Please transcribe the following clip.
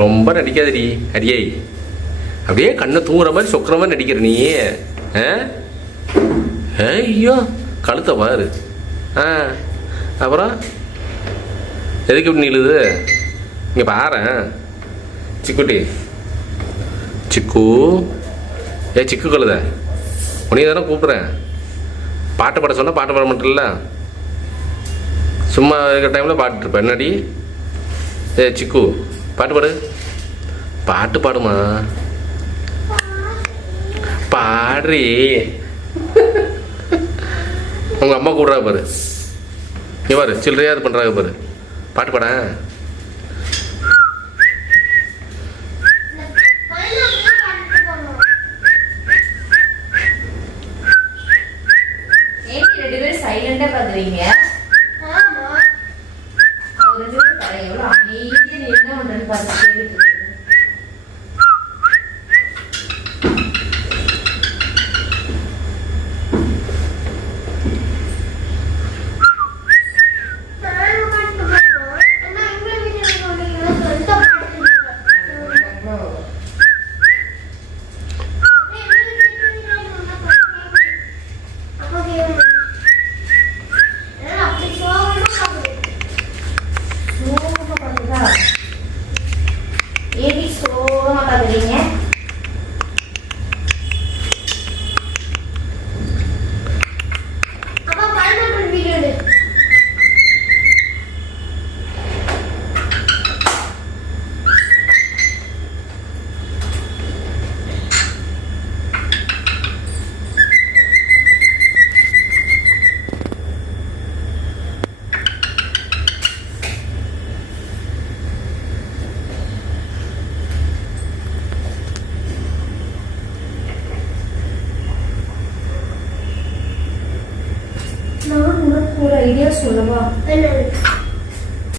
ரொம்ப நடிக்காதடி அடியே. அப்படியே கண்ணை தூங்குற மாதிரி சொக்கிற மாதிரி நடிக்கிற நீ. ஐயோ கழுத்தை பாரு. அப்புறம் எதுக்கு இப்படி நிலுது? இங்கே பாரேன் சிக்குட்டி. சிக்கு சிக்கு கழுத உனைய தானே கூப்பிட்றேன். பாட்டு பாட சொன்னால் பாட்டு பாட மாட்டேல்ல. சும்மா இருக்கிற டைமில் பாட்டுருப்பேன். என்னடி சிக்கு பாட்டு பாடு. பாட்டு பாடுமா? பாடுறி. உங்கள் அம்மா கூடுறா பாரு. இங்கே பாரு சில்லறையா இது பண்ணுறாங்க பாரு. பாட்டு பாட. சைலண்டா பாக்குறீங்க. அவர் எவ்வளவு அமைதியா என்ன பண்றேன்னு பார்த்து கேட்டுட்டு இருக்கு. ஏடி சோகமா பாக்குறீங்க? அப்பா பைனாப்பிள் வீடியோ எடு. நான் உனக்கு ஒரு ஐடியா சொல்லவா? என்ன?